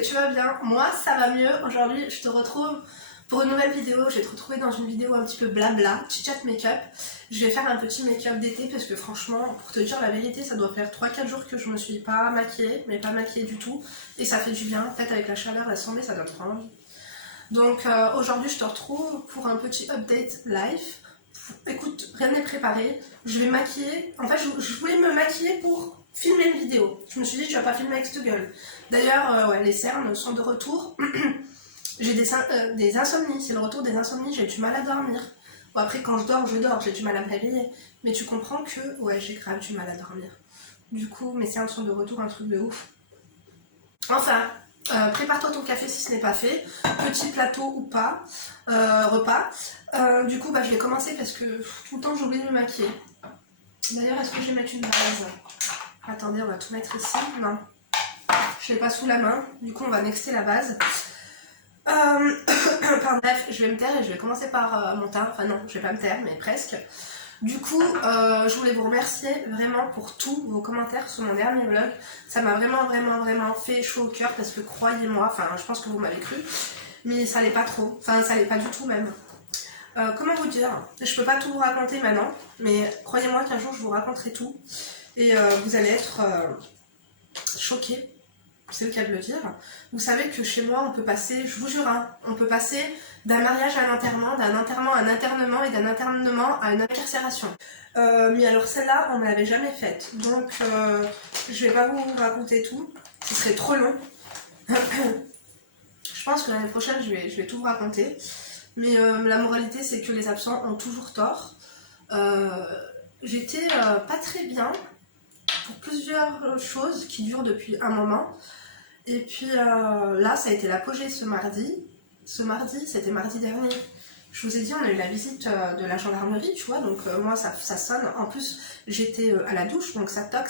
que tu vas bien. Moi, ça va mieux. Aujourd'hui, je te retrouve pour une nouvelle vidéo. Je vais te retrouver dans une vidéo un petit peu blabla, chit-chat make-up. Je vais faire un petit make-up d'été parce que franchement, pour te dire la vérité, ça doit faire 3-4 jours que je me suis pas maquillée, mais pas maquillée du tout. Et ça fait du bien. En fait, avec la chaleur, la soirée, ça donne trop envie. Donc aujourd'hui, je te retrouve pour un petit update live. Écoute, rien n'est préparé. Je vais maquiller. En fait, je voulais me maquiller pour filmer une vidéo. Je me suis dit, tu vas pas filmer avec cette gueule. D'ailleurs, ouais, les cernes sont de retour. J'ai des insomnies. C'est le retour des insomnies. J'ai du mal à dormir. Bon, après, quand je dors. J'ai du mal à me réveiller. Mais tu comprends que, ouais, j'ai grave du mal à dormir. Du coup, mes cernes sont de retour, un truc de ouf. Enfin, prépare-toi ton café si ce n'est pas fait. Petit plateau ou pas. Repas. Du coup, je vais commencer parce que tout le temps, j'oublie de me maquiller. D'ailleurs, est-ce que je vais mettre une base? Attendez, on va tout mettre ici. Non. Je l'ai pas sous la main. Du coup, on va nexter la base. Bref, je vais me taire et je vais commencer par mon teint. Enfin non, je vais pas me taire, mais presque. Du coup, je voulais vous remercier vraiment pour tous vos commentaires sur mon dernier vlog. Ça m'a vraiment fait chaud au cœur parce que croyez-moi, enfin je pense que vous m'avez cru, mais ça allait pas trop. Enfin, ça allait pas du tout même. Comment vous dire? Je peux pas tout vous raconter maintenant, mais croyez-moi qu'un jour je vous raconterai tout. Et vous allez être choqués, c'est le cas de le dire. Vous savez que chez moi on peut passer, je vous jure, hein, on peut passer d'un mariage à un enterrement, d'un enterrement à un internement et d'un internement à une incarcération. Mais alors celle-là on ne l'avait jamais faite, donc je vais pas vous raconter tout, ce serait trop long. Je pense que l'année prochaine je vais tout vous raconter. Mais la moralité, c'est que les absents ont toujours tort. J'étais pas très bien pour plusieurs choses qui durent depuis un moment. Et puis là, ça a été l'apogée ce mardi. Ce mardi, c'était mardi dernier. Je vous ai dit, on a eu la visite de la gendarmerie, tu vois. Donc moi, ça sonne. En plus, j'étais à la douche, donc ça toque,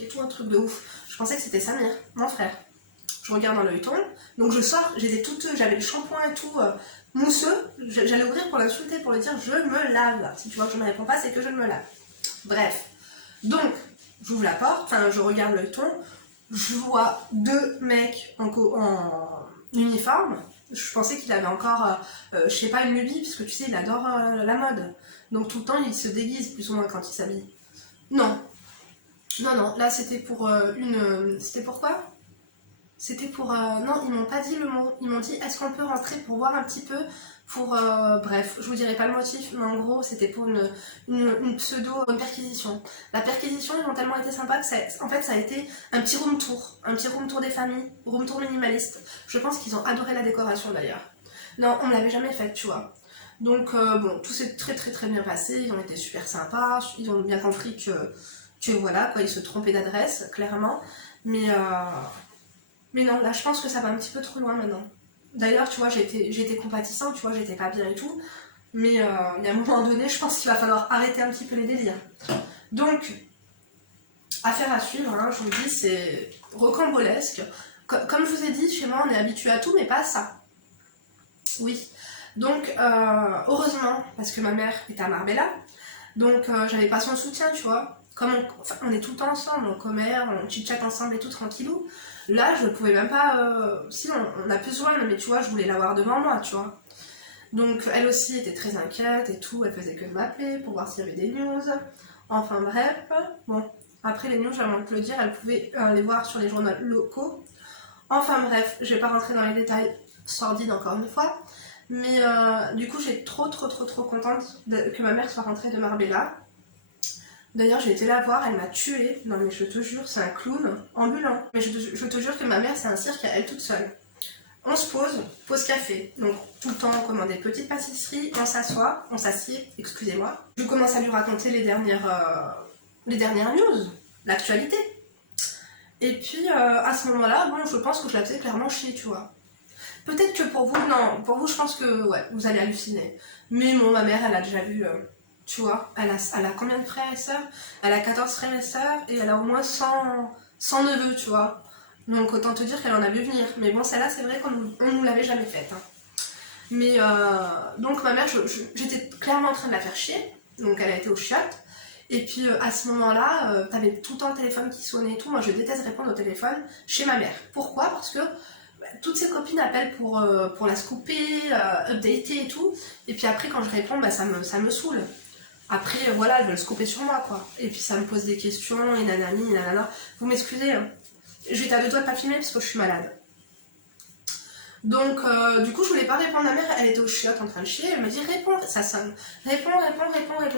et tout un truc de ouf. Je pensais que c'était Samir, mon frère. Je regarde dans l'œilleton, donc je sors, j'avais le shampoing et tout mousseux, j'allais ouvrir pour l'insulter, pour lui dire je me lave. Si tu vois que je ne me réponds pas, c'est que je ne me lave. Bref, donc j'ouvre la porte, enfin je regarde l'œilleton, je vois deux mecs en uniforme. Je pensais qu'il avait encore, je sais pas, une lubie, parce que tu sais, il adore la mode. Donc tout le temps, il se déguise plus ou moins quand il s'habille. Non, là c'était pour c'était pourquoi? C'était pour... non, ils m'ont pas dit le mot. Ils m'ont dit, est-ce qu'on peut rentrer pour voir un petit peu pour... bref, je vous dirai pas le motif, mais en gros, c'était pour une perquisition. La perquisition, ils ont tellement été sympas que en fait, ça a été un petit room tour. Un petit room tour des familles, room tour minimaliste. Je pense qu'ils ont adoré la décoration, d'ailleurs. Non, on l'avait jamais faite, tu vois. Donc, bon, tout s'est très bien passé. Ils ont été super sympas. Ils ont bien compris que voilà, quoi, ils se trompaient d'adresse, clairement. Mais non, là je pense que ça va un petit peu trop loin maintenant. D'ailleurs, tu vois, j'étais compatissante, tu vois, j'étais pas bien et tout. Mais il y a un moment donné, je pense qu'il va falloir arrêter un petit peu les délires. Donc, affaire à suivre, hein, je vous dis, c'est rocambolesque. Comme je vous ai dit, chez moi, on est habitué à tout, mais pas à ça. Oui. Donc, heureusement, parce que ma mère est à Marbella, donc j'avais pas son soutien, tu vois. Comme on est tout le temps ensemble, on commerce, on chit-chat ensemble et tout, tranquillou. Là, je pouvais même pas... si, on a pu se joindre, mais tu vois, je voulais l'avoir devant moi, tu vois. Donc, elle aussi était très inquiète et tout. Elle faisait que de m'appeler pour voir s'il y avait des news. Enfin, bref. Bon, après les news, j'aimerais te le dire, elle pouvait les voir sur les journaux locaux. Enfin, bref, je vais pas rentrer dans les détails sordides encore une fois. Mais du coup, j'ai trop contente que ma mère soit rentrée de Marbella. D'ailleurs, j'ai été la voir, elle m'a tuée. Non mais je te jure, c'est un clown ambulant. Mais je te jure que ma mère, c'est un cirque à elle toute seule. On se pause café. Donc tout le temps, on commande des petites pâtisseries, on s'assoit, on s'assied, excusez-moi. Je commence à lui raconter les dernières news, l'actualité. Et puis à ce moment-là, bon, je pense que je la faisais clairement chier, tu vois. Peut-être que pour vous, non, pour vous, je pense que ouais, vous allez halluciner. Mais bon, ma mère, elle a déjà vu... tu vois, elle a combien de frères et sœurs? Elle a 14 frères et sœurs et elle a au moins 100 neveux, tu vois. Donc autant te dire qu'elle en a vu venir. Mais bon, celle-là, c'est vrai qu'on nous l'avait jamais faite. Hein. Mais donc ma mère, j'étais clairement en train de la faire chier. Donc elle a été aux chiottes. Et puis à ce moment-là, t'avais tout le temps le téléphone qui sonnait et tout. Moi je déteste répondre au téléphone chez ma mère. Pourquoi? Parce que toutes ses copines appellent pour la scooper, updater et tout. Et puis après quand je réponds, ça me saoule. Après voilà, elles veulent scooper sur moi quoi. Et puis ça me pose des questions, et nanani, et nanana. Vous m'excusez, hein. Je vais à deux doigts de pas filmer parce que je suis malade. Donc, du coup, je voulais pas répondre à ma mère, elle était au chiottes en train de chier, elle me dit réponds, ça sonne. Réponds.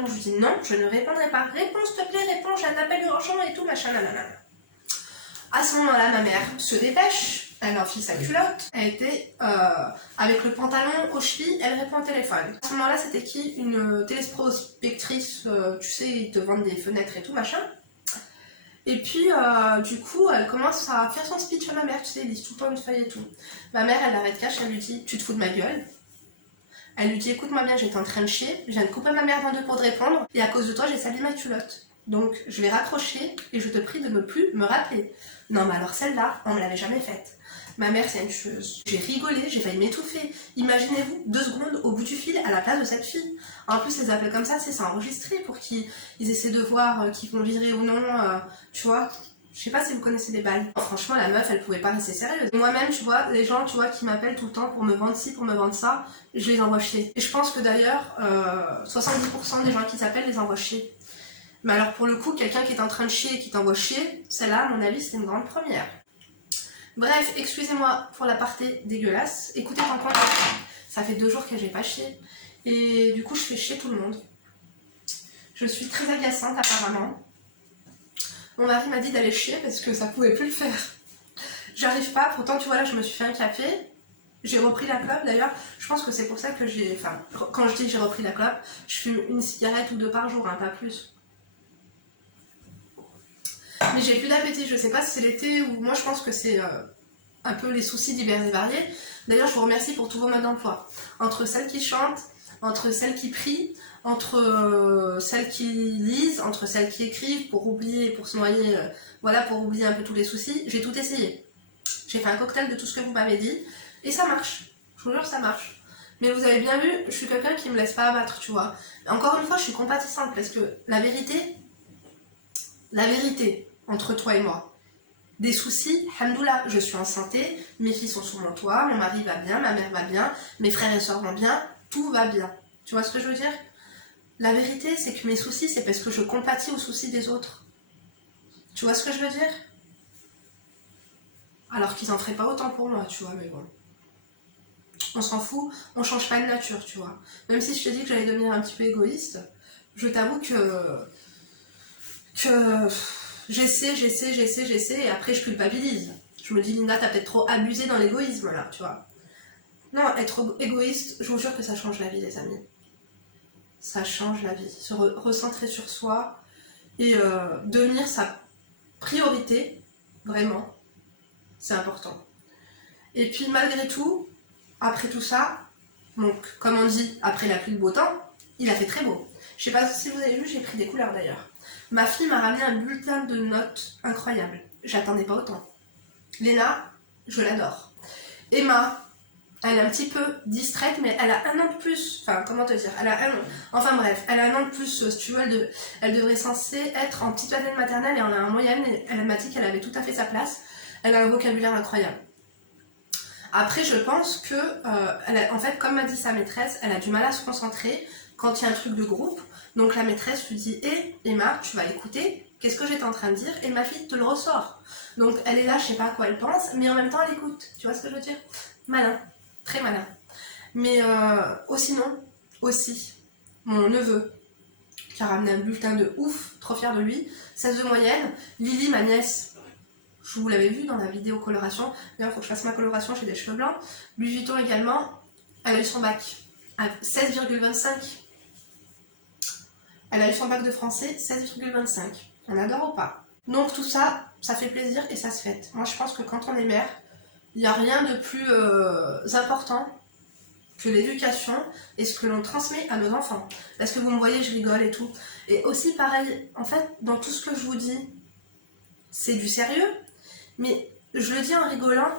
Je lui dis non, je ne répondrai pas. Réponds, s'il te plaît, réponds, j'ai un appel urgent et tout, machin, nanana. À ce moment-là, ma mère se dépêche, elle enfile sa culotte, elle était avec le pantalon aux chevilles, elle répond au téléphone. À ce moment-là, c'était qui? Une téléprospectrice, tu sais, ils te vendent des fenêtres et tout, machin. Et puis, du coup, elle commence à faire son speech à ma mère, tu sais, elle lit tout le temps une feuille et tout. Ma mère, elle l'arrête cash, elle lui dit, tu te fous de ma gueule? Elle lui dit, écoute-moi bien, j'étais en train de chier, je viens de couper ma mère en deux pour te répondre, et à cause de toi, j'ai sali ma culotte. Donc, je vais raccrocher, et je te prie de ne plus me rappeler. Non, mais alors celle-là, on me l'avait jamais faite. Ma mère, c'est une chose. J'ai rigolé, j'ai failli m'étouffer. Imaginez-vous, 2 secondes au bout du fil à la place de cette fille. En plus, les appels comme ça, c'est enregistré pour qu'ils essaient de voir qu'ils vont virer ou non, tu vois. Je sais pas si vous connaissez les balles. Franchement, la meuf, elle pouvait pas rester sérieuse. Moi-même, tu vois, les gens, tu vois, qui m'appellent tout le temps pour me vendre ci, pour me vendre ça, je les envoie chier. Et je pense que d'ailleurs, 70% des gens qui s'appellent les envoient chier. Mais alors, pour le coup, quelqu'un qui est en train de chier et qui t'envoie chier, celle-là, à mon avis, c'est une grande première. Bref, excusez-moi pour l'aparté dégueulasse. Écoutez, par contre, ça fait 2 jours que j'ai pas chié. Et du coup, je fais chier tout le monde. Je suis très agaçante, apparemment. Mon mari m'a dit d'aller chier parce que ça pouvait plus le faire. J'arrive pas, pourtant, tu vois, là, je me suis fait un café. J'ai repris la clope, d'ailleurs. Je pense que c'est pour ça que j'ai... Enfin, quand je dis que j'ai repris la clope, je fume une cigarette ou 2 par jour, hein, pas plus. Mais j'ai plus d'appétit, je sais pas si c'est l'été ou... Moi, je pense que c'est... un peu les soucis divers et variés. D'ailleurs, je vous remercie pour tous vos modes d'emploi. Entre celles qui chantent, entre celles qui prient, entre celles qui lisent, entre celles qui écrivent pour oublier, pour se noyer, voilà, pour oublier un peu tous les soucis. J'ai tout essayé. J'ai fait un cocktail de tout ce que vous m'avez dit et ça marche. Je vous jure, ça marche. Mais vous avez bien vu, je suis quelqu'un qui me laisse pas abattre, tu vois. Encore une fois, je suis compatissante parce que la vérité, entre toi et moi, des soucis, hamdoullah, je suis en santé, mes filles sont sous mon toit, mon mari va bien, ma mère va bien, mes frères et soeurs vont bien, tout va bien. Tu vois ce que je veux dire? La vérité, c'est que mes soucis, c'est parce que je compatis aux soucis des autres. Tu vois ce que je veux dire? Alors qu'ils en feraient pas autant pour moi, tu vois, mais bon. On s'en fout, on change pas de nature, tu vois. Même si je te dis que j'allais devenir un petit peu égoïste, je t'avoue que j'essaie, et après je culpabilise. Je me dis, Linda, t'as peut-être trop abusé dans l'égoïsme, là, tu vois. Non, être égoïste, je vous jure que ça change la vie, les amis. Ça change la vie. Se recentrer sur soi et devenir sa priorité, vraiment, c'est important. Et puis, malgré tout, après tout ça, donc, comme on dit, après la pluie, le beau temps, il a fait très beau. Je sais pas si vous avez vu, j'ai pris des couleurs d'ailleurs. Ma fille m'a ramené un bulletin de notes incroyable. J'attendais pas autant. Léna, je l'adore. Emma, elle est un petit peu distraite, mais elle a 1 an de plus. Enfin, comment te dire? Elle a 1 an. Enfin bref, elle a 1 an de plus. Si tu veux, elle devrait censée être en petite année de maternelle et en moyenne. Elle m'a dit qu'elle avait tout à fait sa place. Elle a un vocabulaire incroyable. Après, je pense que, en fait, comme m'a dit sa maîtresse, elle a du mal à se concentrer quand il y a un truc de groupe. Donc la maîtresse lui dit, Emma, tu vas écouter, qu'est-ce que j'étais en train de dire? Et ma fille te le ressort. Donc elle est là, je sais pas à quoi elle pense, mais en même temps elle écoute. Tu vois ce que je veux dire? Malin, très malin. Mais aussi, mon neveu, qui a ramené un bulletin de ouf, trop fier de lui, 16 de moyenne. Lily, ma nièce, je vous l'avais vu dans la vidéo coloration, d'ailleurs il faut que je fasse ma coloration, j'ai des cheveux blancs. Louis Vuitton également, elle a eu son bac à 16,25. Elle a eu son bac de français, 16,25. On adore ou pas? Donc tout ça, ça fait plaisir et ça se fête. Moi je pense que quand on est mère, il n'y a rien de plus important que l'éducation et ce que l'on transmet à nos enfants. Parce que vous me voyez, je rigole et tout. Et aussi pareil, en fait, dans tout ce que je vous dis, c'est du sérieux, mais je le dis en rigolant,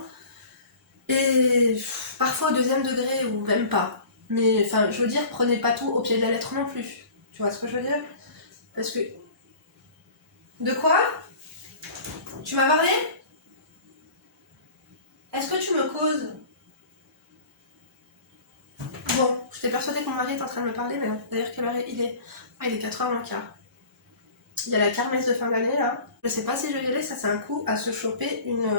et parfois au 2e degré, ou même pas. Mais enfin, je veux dire, prenez pas tout au pied de la lettre non plus. Tu vois ce que je veux dire? Parce que De quoi? Tu m'as parlé? Est-ce que tu me causes? Bon, j'étais persuadée que mon mari est en train de me parler, mais non. D'ailleurs, quelle heure il est? Ah, il est 4h moins quart. Il y a la kermesse de fin d'année là. Je sais pas si je vais y aller, ça c'est un coup à se choper une...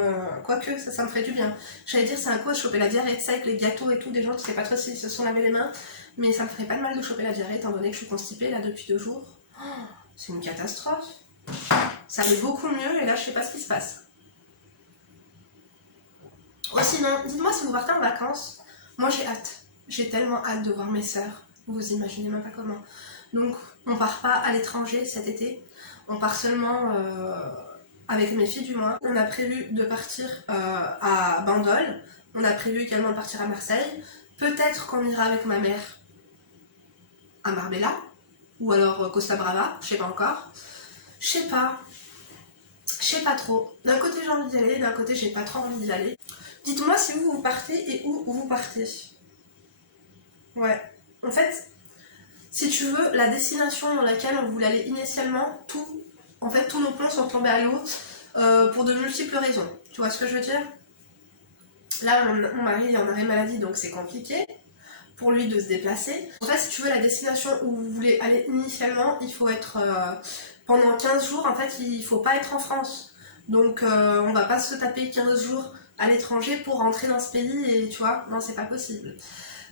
Quoique, ça me ferait du bien. J'allais dire c'est un coup à se choper la diarrhée, ça avec les gâteaux et tout, des gens qui savent pas trop s'ils se sont lavé les mains. Mais ça me ferait pas de mal de choper la diarrhée étant donné que je suis constipée là depuis 2 jours. Oh, c'est une catastrophe. Ça allait beaucoup mieux et là je sais pas ce qui se passe. Oh sinon, dites-moi si vous partez en vacances. Moi j'ai hâte. J'ai tellement hâte de voir mes sœurs. Vous imaginez même pas comment. Donc on part pas à l'étranger cet été. On part seulement avec mes filles du moins. On a prévu de partir à Bandol. On a prévu également de partir à Marseille. Peut-être qu'on ira avec ma mère à Marbella. Ou alors Costa Brava, je sais pas encore. Je sais pas. Je sais pas trop. D'un côté j'ai envie d'y aller, d'un côté j'ai pas trop envie d'y aller. Dites-moi si vous partez et où vous partez. Ouais. En fait, si tu veux, la destination dans laquelle on voulait aller initialement, tous nos plans sont tombés à l'eau pour de multiples raisons. Tu vois ce que je veux dire? Là, mon mari est en arrêt maladie, donc c'est compliqué pour lui de se déplacer. En fait, si tu veux, la destination où vous voulez aller initialement, il faut être pendant 15 jours, en fait, il faut pas être en France. Donc, on va pas se taper 15 jours à l'étranger pour rentrer dans ce pays et tu vois, non, c'est pas possible.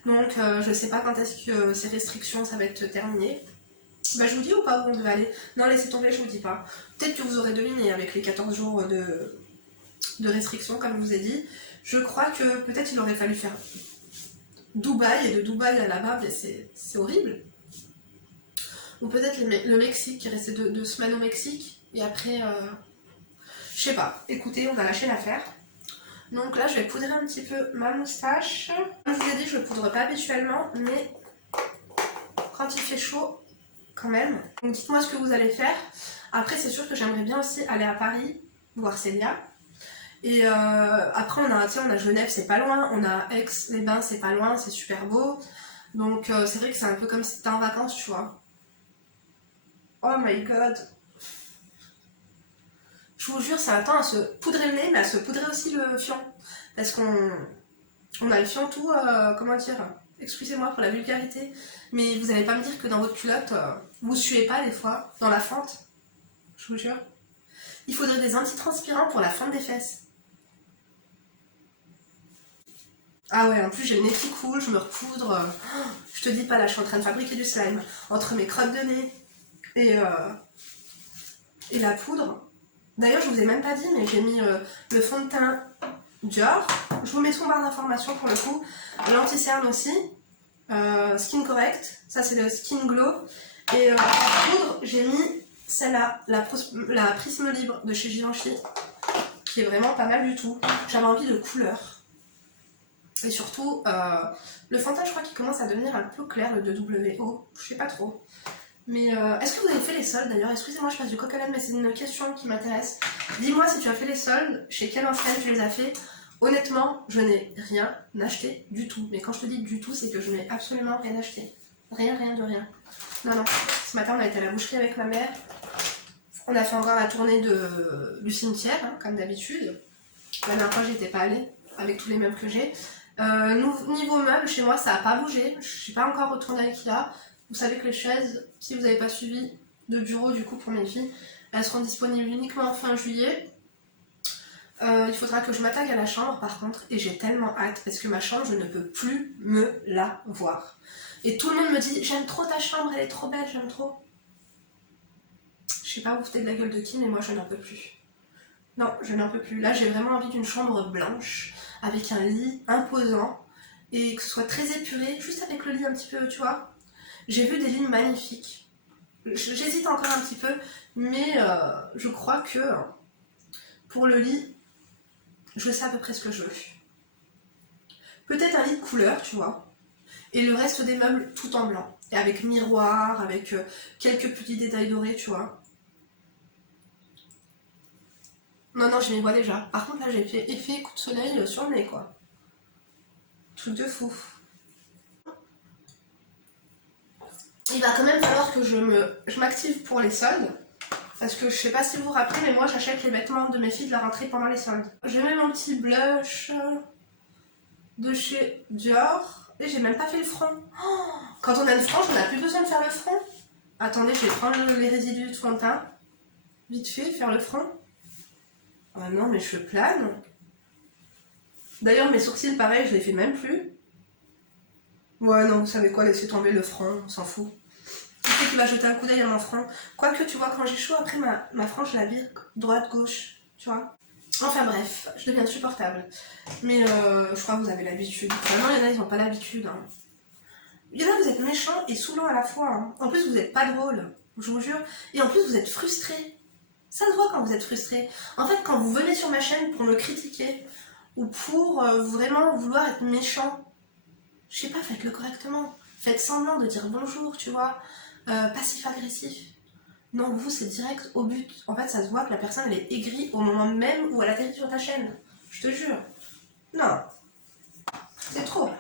Donc, je sais pas quand est-ce que ces restrictions, ça va être terminé. Bah, je vous dis ou pas où on devait aller? Non, laissez tomber, je vous dis pas. Peut-être que vous aurez deviné avec les 14 jours de restrictions, comme je vous ai dit. Je crois que peut-être il aurait fallu faire Dubaï, et de Dubaï à là-bas, c'est horrible. Ou peut-être le Mexique, qui restait 2 semaines au Mexique, et après, je sais pas. Écoutez, on va lâcher l'affaire. Donc là, je vais poudrer un petit peu ma moustache. Comme je vous ai dit, je ne poudre pas habituellement, mais quand il fait chaud, quand même. Donc dites-moi ce que vous allez faire. Après, c'est sûr que j'aimerais bien aussi aller à Paris, voir Célia. Et après, on a Genève, c'est pas loin. On a Aix-les-Bains, c'est pas loin, c'est super beau. Donc c'est vrai que c'est un peu comme si t'étais en vacances, tu vois. Oh my god. Je vous jure, c'est un temps à se poudrer le nez, mais à se poudrer aussi le fion. Parce qu'on a le fion tout, comment dire, excusez-moi pour la vulgarité, mais vous allez pas me dire que dans votre culotte, vous suez pas des fois, dans la fente. Je vous jure. Il faudrait des antitranspirants pour la fente des fesses. Ah ouais, en plus j'ai le nez qui coule, je me repoudre. Je te dis pas, là je suis en train de fabriquer du slime. Entre mes crottes de nez et la poudre. D'ailleurs, je vous ai même pas dit, mais j'ai mis le fond de teint Dior. Je vous mets son barre d'information pour le coup. L'anti-cerne aussi. Skin Correct. Ça, c'est le Skin Glow. Et la poudre, j'ai mis celle-là, la Prisme Libre de chez Givenchy, qui est vraiment pas mal du tout. J'avais envie de couleur. Et surtout, le fond de teint, je crois qu'il commence à devenir un peu clair, le 2WO. Je sais pas trop. Mais est-ce que vous avez fait les soldes d'ailleurs? Excusez-moi, je passe du coq à l'âne, mais c'est une question qui m'intéresse. Dis-moi si tu as fait les soldes, chez quelle enseigne tu les as fait. Honnêtement, je n'ai rien acheté du tout. Mais quand je te dis du tout, c'est que je n'ai absolument rien acheté. Rien, rien de rien. Non, non. Ce matin, on a été à la boucherie avec ma mère. On a fait encore la tournée du cimetière, hein, comme d'habitude. La dernière fois, j'y étais pas allée, avec tous les meubles que j'ai. Niveau meubles, chez moi, ça n'a pas bougé. Je ne suis pas encore retournée à Ikea. Vous savez que les chaises, si vous n'avez pas suivi de bureau du coup pour mes filles, elles seront disponibles uniquement fin juillet. Il faudra que je m'attaque à la chambre par contre, et j'ai tellement hâte parce que ma chambre, je ne peux plus me la voir. Et tout le monde me dit, j'aime trop ta chambre, elle est trop belle, j'aime trop. Je sais pas, vous foutez de la gueule de qui, mais moi je n'en peux plus. Non, je n'en peux plus. Là, j'ai vraiment envie d'une chambre blanche, avec un lit imposant, et que ce soit très épuré, juste avec le lit un petit peu, tu vois. J'ai vu des lits magnifiques. J'hésite encore un petit peu, mais je crois que pour le lit, je sais à peu près ce que je veux. Peut-être un lit de couleur, tu vois. Et le reste des meubles tout en blanc. Et avec miroir, avec quelques petits détails dorés, tu vois. Non, non, je m'y vois déjà. Par contre, là, j'ai fait effet coup de soleil sur le nez, quoi. Truc de fou. Il va quand même falloir que je m'active pour les soldes. Parce que je sais pas si vous vous rappelez, mais moi j'achète les vêtements de mes filles de la rentrée pendant les soldes. J'ai même mon petit blush de chez Dior. Et j'ai même pas fait le front. Oh, quand on a une frange, on n'a plus besoin de faire le front. Attendez, je vais prendre les résidus de fond de teint. Vite fait, faire le front. Ah non, mes cheveux planent. D'ailleurs, mes sourcils, pareil, je les fais même plus. Ouais, non, vous savez quoi, laissez tomber le front, on s'en fout. Qui c'est qui va jeter un coup d'œil à mon front? Quoique, tu vois, quand j'ai chaud, après ma frange, je la vire droite-gauche, tu vois. Enfin bref, je deviens insupportable. Mais je crois que vous avez l'habitude. Enfin non, il y en a, ils n'ont pas l'habitude. Hein. Il y en a, vous êtes méchants et saoulant à la fois. Hein. En plus, vous n'êtes pas drôle, je vous jure. Et en plus, vous êtes frustré. Ça se voit quand vous êtes frustré. En fait, quand vous venez sur ma chaîne pour me critiquer ou pour vraiment vouloir être méchant, je sais pas, faites-le correctement. Faites semblant de dire bonjour, tu vois. Passif-agressif. Non, vous, c'est direct au but. En fait, ça se voit que la personne, elle est aigrie au moment même où elle atterrit sur ta chaîne. Je te jure. Non. C'est trop.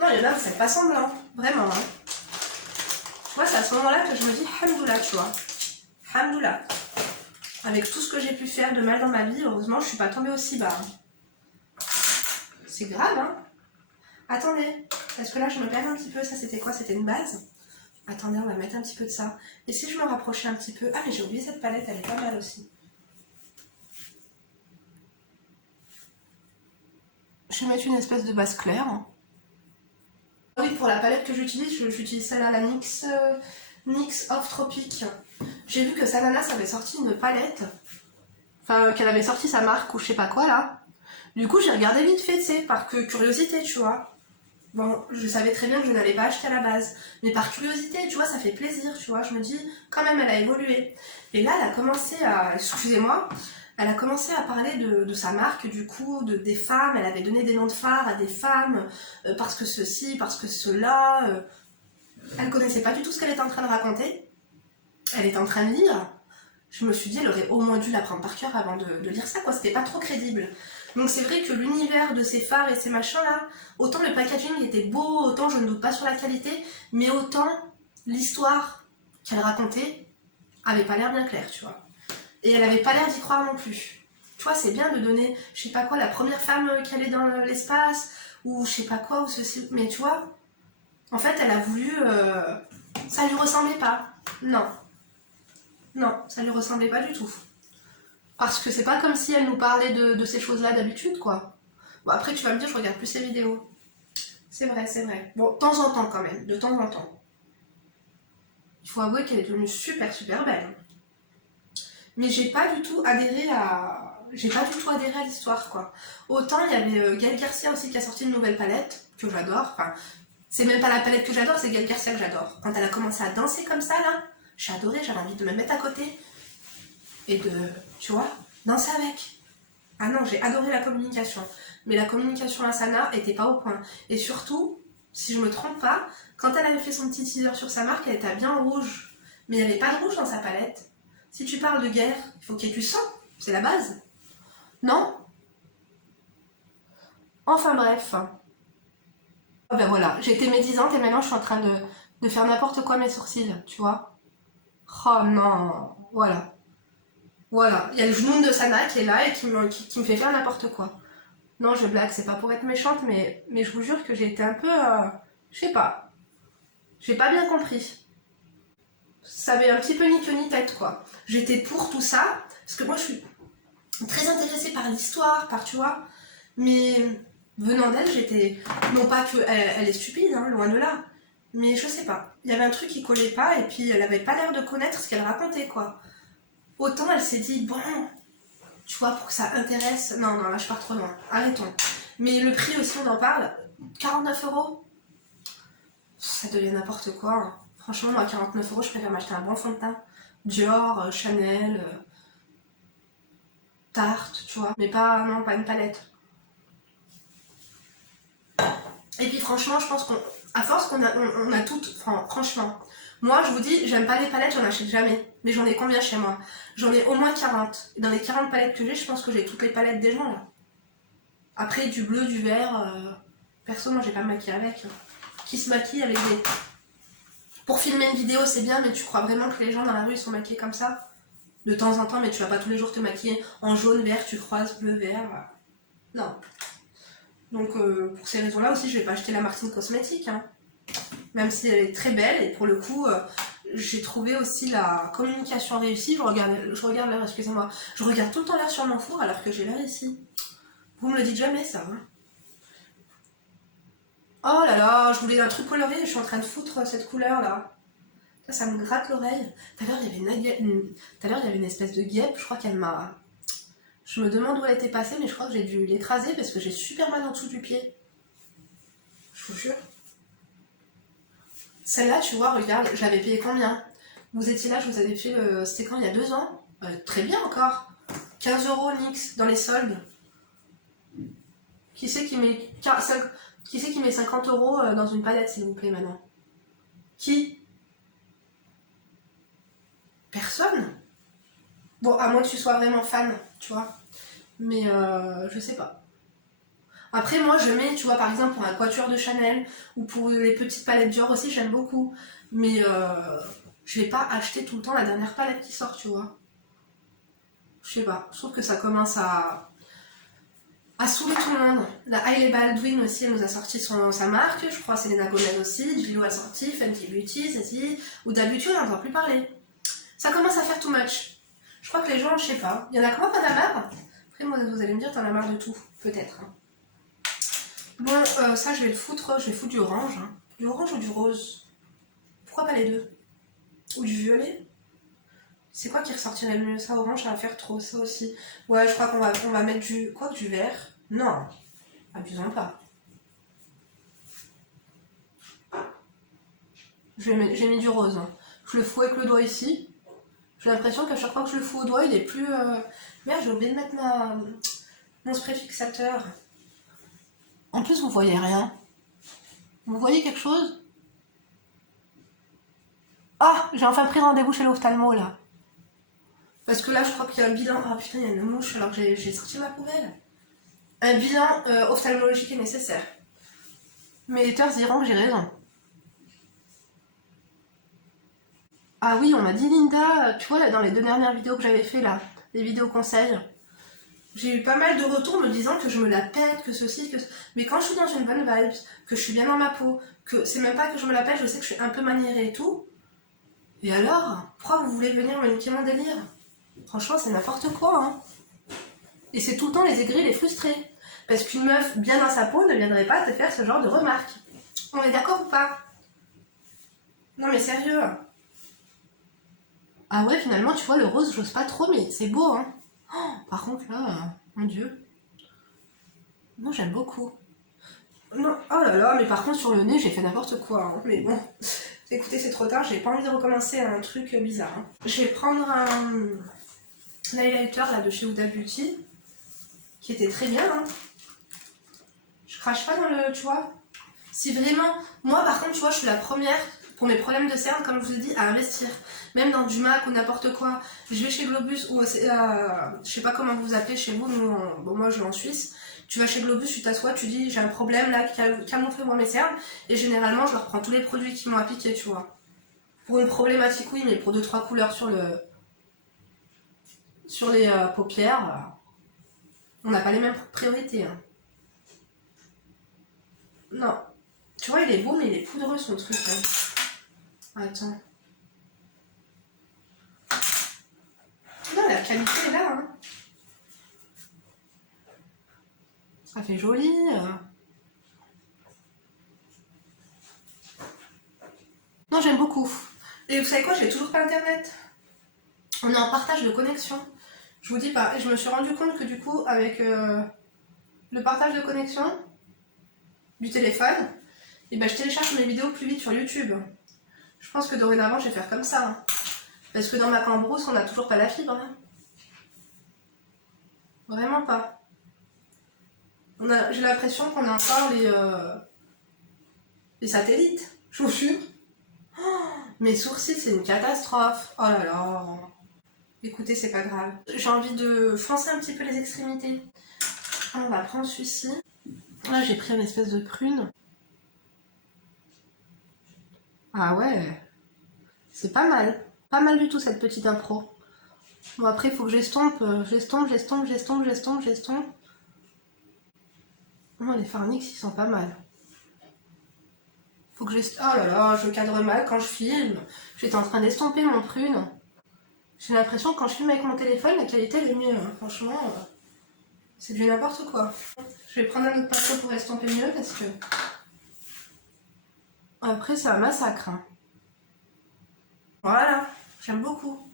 Non, il y en a, vous faites pas semblant. Vraiment. Hein. Moi, c'est à ce moment-là que je me dis Hamdoullah, tu vois. Hamdoullah. Avec tout ce que j'ai pu faire de mal dans ma vie, heureusement, je suis pas tombée aussi bas. C'est grave, hein. Attendez. Parce que là, je me perds un petit peu. Ça, c'était quoi? C'était une base? Attendez, on va mettre un petit peu de ça. Et si je me rapprochais un petit peu... Ah, mais j'ai oublié cette palette, elle est pas mal aussi. Je vais mettre une espèce de base claire. Oui, pour la palette que j'utilise, j'utilise celle-là, la NYX Off Tropic. J'ai vu que Sananas avait sorti une palette. Enfin, qu'elle avait sorti sa marque ou je sais pas quoi, là. Du coup, j'ai regardé vite fait, tu sais, par curiosité, tu vois. Bon, je savais très bien que je n'allais pas acheter à la base. Mais par curiosité, tu vois, ça fait plaisir, tu vois. Je me dis, quand même, elle a évolué. Et là, elle a commencé à... Excusez-moi. Elle a commencé à parler de sa marque, du coup, des femmes. Elle avait donné des noms de phares à des femmes. Parce que ceci, parce que cela. Elle connaissait pas du tout ce qu'elle était en train de raconter. Elle était en train de lire. Je me suis dit, elle aurait au moins dû l'apprendre par cœur avant de lire ça, quoi. C'était pas trop crédible. Donc c'est vrai que l'univers de ces phares et ces machins là, autant le packaging était beau, autant je ne doute pas sur la qualité, mais autant l'histoire qu'elle racontait avait pas l'air bien claire, tu vois. Et elle avait pas l'air d'y croire non plus. Tu vois, c'est bien de donner, je sais pas quoi, la première femme qui allait dans l'espace, ou je sais pas quoi, ou ceci, mais tu vois, en fait elle a voulu... ça lui ressemblait pas. Non. Non, ça lui ressemblait pas du tout. Parce que c'est pas comme si elle nous parlait de ces choses-là d'habitude, quoi. Bon, après, tu vas me dire, je regarde plus ses vidéos. C'est vrai, c'est vrai. Bon, de temps en temps, quand même. De temps en temps. Il faut avouer qu'elle est devenue super, super belle. Mais j'ai pas du tout adhéré à... J'ai pas du tout adhéré à l'histoire, quoi. Autant, il y avait Gaël Garcia aussi qui a sorti une nouvelle palette, que j'adore. Enfin, c'est même pas la palette que j'adore, c'est Gaël Garcia que j'adore. Quand elle a commencé à danser comme ça, là, j'ai adoré, j'avais envie de me mettre à côté. Et de, tu vois, danser avec. Ah non, j'ai adoré la communication. Mais la communication à Sana était pas au point. Et surtout, si je me trompe pas, quand elle avait fait son petit teaser sur sa marque, elle était bien en rouge. Mais il n'y avait pas de rouge dans sa palette. Si tu parles de guerre, il faut qu'il y ait du sang. C'est la base. Non? Enfin bref. Oh ben voilà, j'ai été médisante et maintenant je suis en train de faire n'importe quoi mes sourcils, tu vois. Oh non, voilà. Voilà, il y a le genou de Sana qui est là et qui me fait faire n'importe quoi. Non, je blague, c'est pas pour être méchante, mais je vous jure que j'ai été un peu... je sais pas. J'ai pas bien compris. Ça avait un petit peu ni queue ni tête, quoi. J'étais pour tout ça, parce que moi je suis très intéressée par l'histoire, par, tu vois. Mais venant d'elle, j'étais... Non pas qu'elle elle est stupide, hein, loin de là. Mais je sais pas. Il y avait un truc qui collait pas, et puis elle avait pas l'air de connaître ce qu'elle racontait, quoi. Autant elle s'est dit, bon, tu vois, pour que ça intéresse... Non, non, là je pars trop loin. Arrêtons. Mais le prix aussi, on en parle. 49 €. Ça devient n'importe quoi. Hein. Franchement, moi, 49 €, je préfère m'acheter un bon fond de teint. Dior, Chanel, Tarte, tu vois. Mais pas, non, pas une palette. Et puis franchement, je pense qu'à force qu'on a, on a toutes, franchement. Moi, je vous dis, j'aime pas les palettes, j'en achète jamais. Mais j'en ai combien chez moi? J'en ai au moins 40. Et dans les 40 palettes que j'ai, je pense que j'ai toutes les palettes des gens, là. Après, du bleu, du vert, perso, moi, j'ai pas me maquillé avec. Qui se maquille avec des... Pour filmer une vidéo, c'est bien, mais tu crois vraiment que les gens dans la rue ils sont maquillés comme ça? De temps en temps, mais tu vas pas tous les jours te maquiller en jaune, vert, tu croises, bleu, vert. Non. Donc pour ces raisons-là aussi, je vais pas acheter la Martine Cosmétique. Hein. Même si elle est très belle, et pour le coup, j'ai trouvé aussi la communication réussie. Je regarde l'heure, excusez-moi. Je regarde tout le temps l'heure sur mon four alors que j'ai l'heure ici. Vous me le dites jamais ça. Hein. Oh là là, je voulais un truc coloré, je suis en train de foutre cette couleur là. Ça me gratte l'oreille. Tout à l'heure, il y avait une espèce de guêpe, je crois qu'elle m'a... Je me demande où elle était passée, mais je crois que j'ai dû l'écraser parce que j'ai super mal en dessous du pied. Je vous jure. Celle-là, tu vois, regarde, je l'avais payée combien? Vous étiez là, je vous avais fait le... C'était quand, il y a 2 ans? Très bien encore. 15 € NYX dans les soldes. Qui c'est qui met 50 € dans une palette, s'il vous plaît, maintenant? Qui? Personne? Bon, à moins que tu sois vraiment fan, tu vois. Mais je sais pas. Après, moi, je mets, tu vois, par exemple, pour un quatuor de Chanel ou pour les petites palettes Dior aussi, j'aime beaucoup. Mais je vais pas acheter tout le temps la dernière palette qui sort, tu vois. Je sais pas. Je trouve que ça commence à saouler tout le monde. La Hailey Baldwin aussi, elle nous a sorti sa marque. Je crois Selena Gomez aussi. Gillo a sorti, Fenty Beauty, ceci. Ou Beauty, on n'entend plus parler. Ça commence à faire too much. Je crois que les gens, je sais pas. Il y en a comment t'en as marre? Après, moi, vous allez me dire, t'en as marre de tout. Peut-être. Hein. Bon, ça, je vais le foutre. Je vais foutre du orange. Hein. Du orange ou du rose? Pourquoi pas les deux? Ou du violet? C'est quoi qui ressortirait le mieux? Ça, orange, ça va faire trop. Ça aussi. Ouais, je crois qu'on va mettre du... Quoi que du vert? Non. Abusons pas. J'ai mis du rose. Hein. Je le fous avec le doigt ici. J'ai l'impression qu'à chaque fois que je le fous au doigt, il est plus... Merde, j'ai oublié de mettre mon spray fixateur. En plus, vous voyez rien. Vous voyez quelque chose? Ah, j'ai enfin pris rendez-vous chez l'ophtalmo, là. Parce que là, je crois qu'il y a un bilan... Ah putain, il y a une mouche alors que j'ai sorti ma poubelle. Un bilan ophtalmologique est nécessaire. Mes haters diront que j'ai raison. Ah oui, on m'a dit, Linda, tu vois, là, dans les 2 dernières vidéos que j'avais fait, là, les vidéos conseils, j'ai eu pas mal de retours me disant que je me la pète, que ceci, que... Mais quand je suis dans une bonne vibe, que je suis bien dans ma peau, que c'est même pas que je me la pète, je sais que je suis un peu maniérée et tout. Et alors, pourquoi vous voulez venir me niquer mon délire? Franchement, c'est n'importe quoi, hein. Et c'est tout le temps les aigris, les frustrés. Parce qu'une meuf bien dans sa peau ne viendrait pas te faire ce genre de remarques. On est d'accord ou pas? Non mais sérieux. Ah ouais, finalement, tu vois, le rose, j'ose pas trop, mais c'est beau, hein. Oh, par contre, là, mon Dieu. Moi, j'aime beaucoup. Non, oh là là, mais par contre, sur le nez, j'ai fait n'importe quoi. Hein. Mais bon, écoutez, c'est trop tard, j'ai pas envie de recommencer un truc bizarre. Hein. Je vais prendre un highlighter là, de chez Huda Beauty, qui était très bien. Hein. Je crache pas dans le, tu vois. Si vraiment, moi par contre, tu vois, je suis la première, pour mes problèmes de cernes, comme je vous ai dit, à investir. Même dans du MAC ou n'importe quoi. Je vais chez Globus, ou je sais pas comment vous appelez chez vous, nous, bon, moi je vais en Suisse. Tu vas chez Globus, tu t'assois, tu dis j'ai un problème là, camouflez-moi mes cernes. Et généralement, je leur prends tous les produits qu'ils m'ont appliqués, tu vois. Pour une problématique, oui, mais pour 2-3 couleurs sur les paupières, on n'a pas les mêmes priorités. Hein. Non. Tu vois, il est beau, mais il est poudreux son truc. Hein. Attends. Non, la qualité est là. Hein. Ça fait joli. Non, j'aime beaucoup. Et vous savez quoi, j'ai toujours pas internet. On est en partage de connexion. Je vous dis pas. Et je me suis rendu compte que du coup, avec le partage de connexion du téléphone, et ben, je télécharge mes vidéos plus vite sur YouTube. Je pense que dorénavant, je vais faire comme ça. Hein. Parce que dans ma cambrousse, on n'a toujours pas la fibre. Hein. Vraiment pas. J'ai l'impression qu'on a encore les satellites. Je vous jure. Oh, mes sourcils, c'est une catastrophe. Oh là là. Écoutez, c'est pas grave. J'ai envie de foncer un petit peu les extrémités. On va prendre celui-ci. Là, j'ai pris une espèce de prune. Ah ouais. C'est pas mal. Pas mal du tout cette petite impro. Bon après il faut que j'estompe. J'estompe. Oh, les Farnix ils sont pas mal. Faut que j'estompe. Oh là là, je cadre mal quand je filme. J'étais en train d'estomper mon prune. J'ai l'impression que quand je filme avec mon téléphone, la qualité elle est mieux. Hein. Franchement, c'est du n'importe quoi. Je vais prendre un autre pinceau pour estomper mieux parce que... Après c'est un massacre. Hein. Voilà, j'aime beaucoup.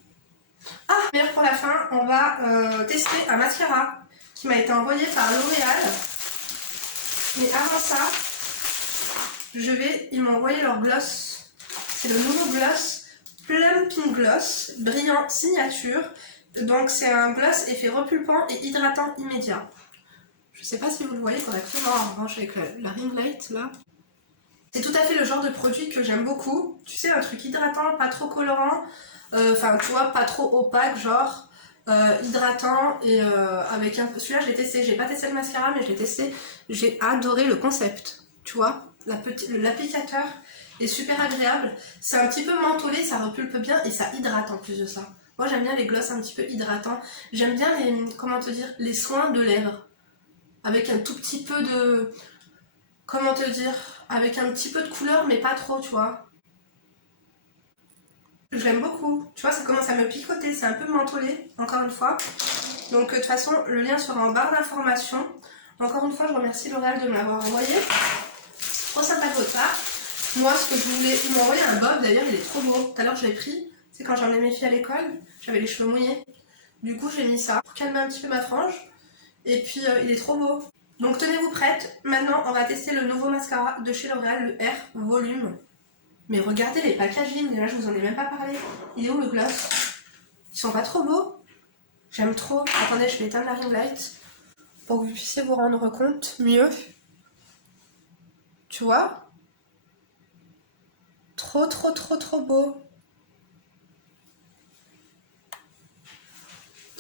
Ah, meilleur pour la fin, on va tester un mascara qui m'a été envoyé par L'Oréal. Mais avant ça, ils m'ont envoyé leur gloss. C'est le nouveau gloss Plumping Gloss, brillant signature. Donc c'est un gloss effet repulpant et hydratant immédiat. Je sais pas si vous le voyez correctement en revanche avec la ring light là. C'est tout à fait le genre de produit que j'aime beaucoup. Tu sais, un truc hydratant, pas trop colorant. Enfin, tu vois, pas trop opaque, genre hydratant. Et avec un peu... Celui-là, je l'ai testé. J'ai pas testé le mascara, mais je l'ai testé. J'ai adoré le concept. Tu vois, l'applicateur est super agréable. C'est un petit peu mentholé, ça repulpe bien et ça hydrate en plus de ça. Moi, j'aime bien les gloss un petit peu hydratants. J'aime bien les, comment te dire, les soins de lèvres. Avec un tout petit peu de... Comment te dire, avec un petit peu de couleur mais pas trop, tu vois. Je l'aime beaucoup, tu vois, ça commence à me picoter, c'est un peu mentholé, encore une fois. Donc de toute façon, le lien sera en barre d'informations. Encore une fois, je remercie L'Oréal de me l'avoir envoyé. Trop sympa de votre part. Moi, ce que je voulais, ils m'ont envoyé un bob, d'ailleurs, il est trop beau. Tout à l'heure, je l'ai pris, c'est quand j'emmenais mes filles à l'école, j'avais les cheveux mouillés. Du coup, j'ai mis ça pour calmer un petit peu ma frange. Et puis, il est trop beau. Donc tenez-vous prête, maintenant on va tester le nouveau mascara de chez L'Oréal, le R Volume. Mais regardez les packaging, là je vous en ai même pas parlé. Il est où le gloss? Ils sont pas trop beaux? J'aime trop. Attendez, je vais éteindre la ring light pour que vous puissiez vous rendre compte mieux. Tu vois? Trop beau.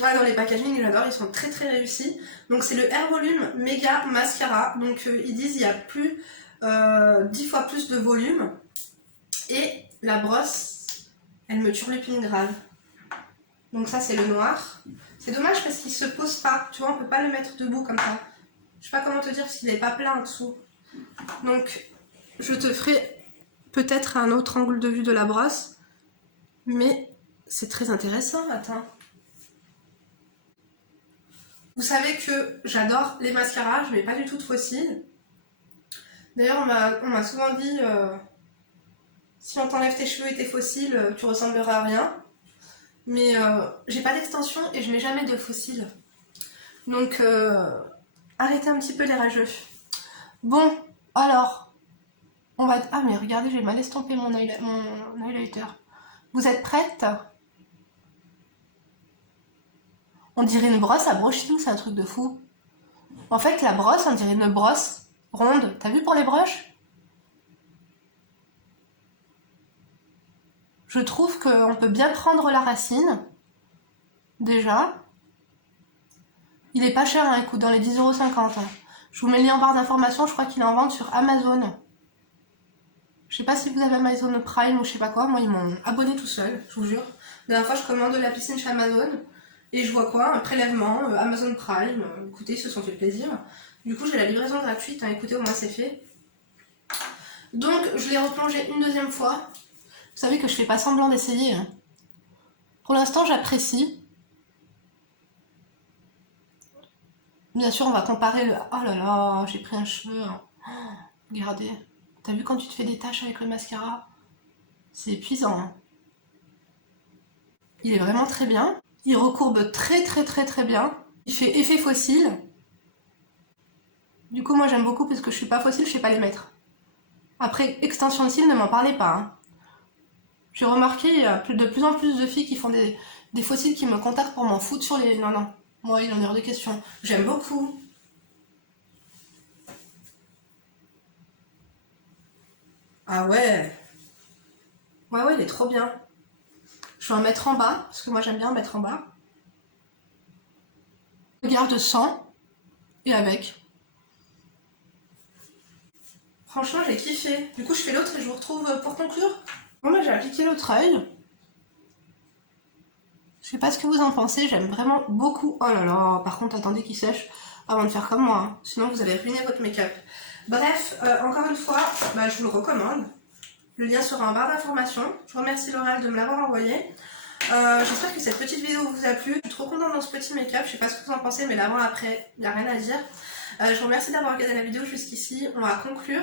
Ouais, dans les packaging, j'adore, ils sont très réussis. Donc c'est le R Volume Méga Mascara. Donc ils disent il y a plus 10 fois plus de volume. Et la brosse, elle me turlupine grave. Donc ça c'est le noir. C'est dommage parce qu'il se pose pas. Tu vois, on peut pas le mettre debout comme ça. Je sais pas comment te dire parce qu'il n'est pas plein en dessous. Donc je te ferai peut-être un autre angle de vue de la brosse. Mais c'est très intéressant, attends. Vous savez que j'adore les mascaras, je mets pas du tout de fossiles. D'ailleurs, on m'a souvent dit si on t'enlève tes cheveux et tes fossiles, tu ressembleras à rien. Mais j'ai pas d'extension et je mets jamais de fossiles. Donc, arrêtez un petit peu les rageux. Bon, alors, on va... Ah, mais regardez, j'ai mal estompé mon highlighter. Vous êtes prêtes? On dirait une brosse à brushing, c'est un truc de fou. En fait, la brosse, on dirait une brosse ronde. T'as vu pour les brushes? Je trouve qu'on peut bien prendre la racine. Déjà. Il est pas cher, hein, il coûte dans les 10,50 €. Je vous mets le lien en barre d'informations, je crois qu'il est en vente sur Amazon. Je sais pas si vous avez Amazon Prime ou je sais pas quoi, moi ils m'ont abonné tout seul, je vous jure. La dernière fois je commande la piscine chez Amazon et je vois quoi, un prélèvement, Amazon Prime, écoutez, ils se sont fait plaisir. Du coup j'ai la livraison gratuite, hein, écoutez, au moins c'est fait. Donc je l'ai replongé une deuxième fois. Vous savez que je fais pas semblant d'essayer. Hein. Pour l'instant j'apprécie. Bien sûr on va comparer le... Oh là là, j'ai pris un cheveu. Hein. Oh, regardez. T'as vu quand tu te fais des taches avec le mascara? C'est épuisant. Hein. Il est vraiment très bien. Il recourbe très bien. Il fait effet fossile. Du coup, moi j'aime beaucoup parce que je suis pas fossile, je sais pas les mettre. Après, extension de cils, ne m'en parlez pas. Hein. J'ai remarqué, il y a de plus en plus de filles qui font des fossiles qui me contactent pour m'en foutre sur les... Non. Moi, il en est hors de question. J'aime beaucoup. Ah ouais. Ouais, il est trop bien. Je vais en mettre en bas, parce que moi j'aime bien mettre en bas. Garde sans et avec. Franchement, j'ai kiffé. Du coup, je fais l'autre et je vous retrouve pour conclure. Bon bah j'ai appliqué l'autre œil. Je sais pas ce que vous en pensez, j'aime vraiment beaucoup. Oh là là, par contre attendez qu'il sèche avant de faire comme moi, hein. Sinon vous allez ruiner votre make-up. Bref, encore une fois, bah, je vous le recommande. Le lien sera en barre d'informations. Je remercie L'Oréal de me l'avoir envoyé. J'espère que cette petite vidéo vous a plu. Je suis trop contente dans ce petit make-up, je sais pas ce que vous en pensez, mais l'avant après, il n'y a rien à dire. Je vous remercie d'avoir regardé la vidéo jusqu'ici, on va conclure.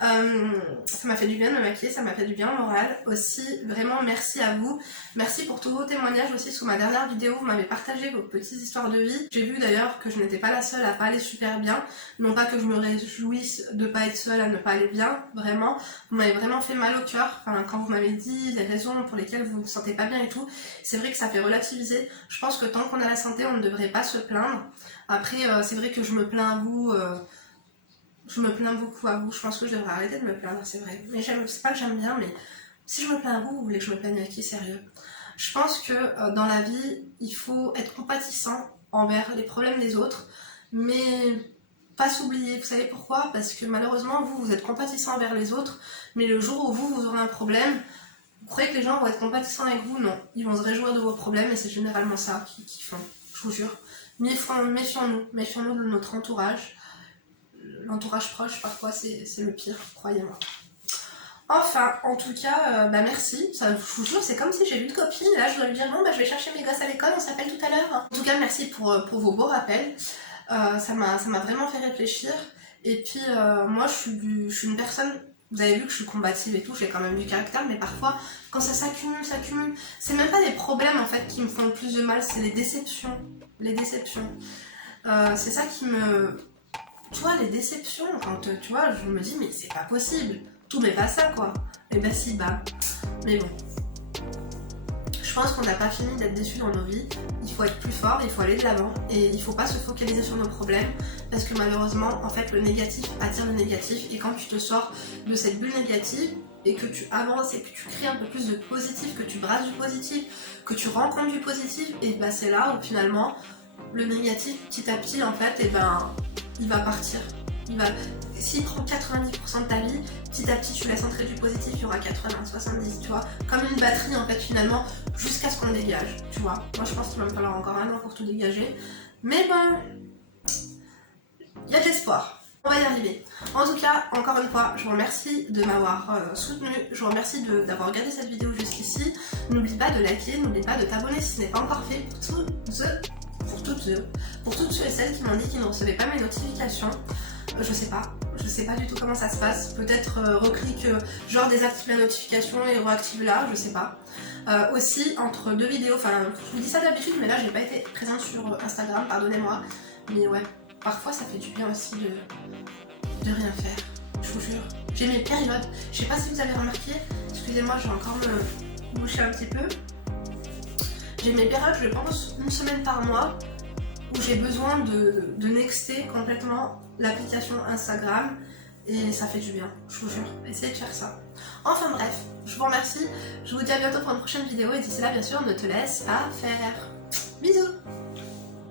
Ça m'a fait du bien de me maquiller, ça m'a fait du bien le moral aussi, vraiment merci à vous, merci pour tous vos témoignages aussi. Sous ma dernière vidéo vous m'avez partagé vos petites histoires de vie, j'ai vu d'ailleurs que je n'étais pas la seule à pas aller super bien, non pas que je me réjouisse de pas être seule à ne pas aller bien, vraiment, vous m'avez vraiment fait mal au cœur, enfin, quand vous m'avez dit les raisons pour lesquelles vous ne vous sentez pas bien et tout, c'est vrai que ça fait relativiser. Je pense que tant qu'on a la santé on ne devrait pas se plaindre. Après c'est vrai que je me plains à vous, je me plains beaucoup à vous, je pense que je devrais arrêter de me plaindre, c'est vrai. Mais c'est pas que j'aime bien, mais si je me plains à vous, vous voulez que je me plaigne à qui, sérieux? Je pense que dans la vie, il faut être compatissant envers les problèmes des autres, mais pas s'oublier. Vous savez pourquoi? Parce que malheureusement, vous êtes compatissant envers les autres, mais le jour où vous aurez un problème, vous croyez que les gens vont être compatissants avec vous? Non. Ils vont se réjouir de vos problèmes et c'est généralement ça qu'ils font, je vous jure. Méfions-nous de notre entourage. L'entourage proche, parfois, c'est le pire, croyez-moi. Enfin, en tout cas, bah merci. Ça, je vous jure, c'est comme si j'ai vu une copine. Et là, je dois lui dire, bon, bah je vais chercher mes gosses à l'école, on s'appelle tout à l'heure. En tout cas, merci pour vos beaux rappels. Ça m'a vraiment fait réfléchir. Et puis, moi, je suis une personne... Vous avez vu que je suis combative et tout, j'ai quand même du caractère, mais parfois, quand ça s'accumule, c'est même pas des problèmes, en fait, qui me font le plus de mal, c'est les déceptions. Les déceptions. C'est ça qui me... Tu vois, les déceptions, quand tu vois, je me dis, mais c'est pas possible, tout n'est pas ça, quoi. Et bah si, bah. Mais bon. Je pense qu'on n'a pas fini d'être déçus dans nos vies. Il faut être plus fort, il faut aller de l'avant. Et il faut pas se focaliser sur nos problèmes. Parce que malheureusement, en fait, le négatif attire le négatif. Et quand tu te sors de cette bulle négative, et que tu avances, et que tu crées un peu plus de positif, que tu brasses du positif, que tu rencontres du positif, et bah c'est là où finalement, le négatif, petit à petit, en fait, et ben... il va partir. S'il prend 90% de ta vie, petit à petit tu laisses entrer du positif, il y aura 80, 70, tu vois. Comme une batterie en fait finalement, jusqu'à ce qu'on dégage, tu vois. Moi je pense qu'il va me falloir encore un an pour tout dégager. Mais bon, il y a de l'espoir. On va y arriver. En tout cas, encore une fois, je vous remercie de m'avoir soutenu. Je vous remercie d'avoir regardé cette vidéo jusqu'ici. N'oublie pas de liker, n'oublie pas de t'abonner si ce n'est pas encore fait pour toutes ceux et celles qui m'ont dit qu'ils ne recevaient pas mes notifications. Je sais pas du tout comment ça se passe. Peut-être reclique genre désactive la notification et reactive là, je sais pas. Aussi entre deux vidéos, enfin je vous dis ça d'habitude mais là j'ai pas été présente sur Instagram, pardonnez-moi. Mais ouais, parfois ça fait du bien aussi de rien faire, je vous jure. J'ai mes périodes, je sais pas si vous avez remarqué, excusez-moi je vais encore me boucher un petit peu. J'ai mes périodes, je pense, une semaine par mois où j'ai besoin de nexter complètement l'application Instagram et ça fait du bien, je vous jure. Essayez de faire ça. Enfin bref, je vous remercie, je vous dis à bientôt pour une prochaine vidéo et d'ici là, bien sûr, ne te laisse pas faire. Bisous!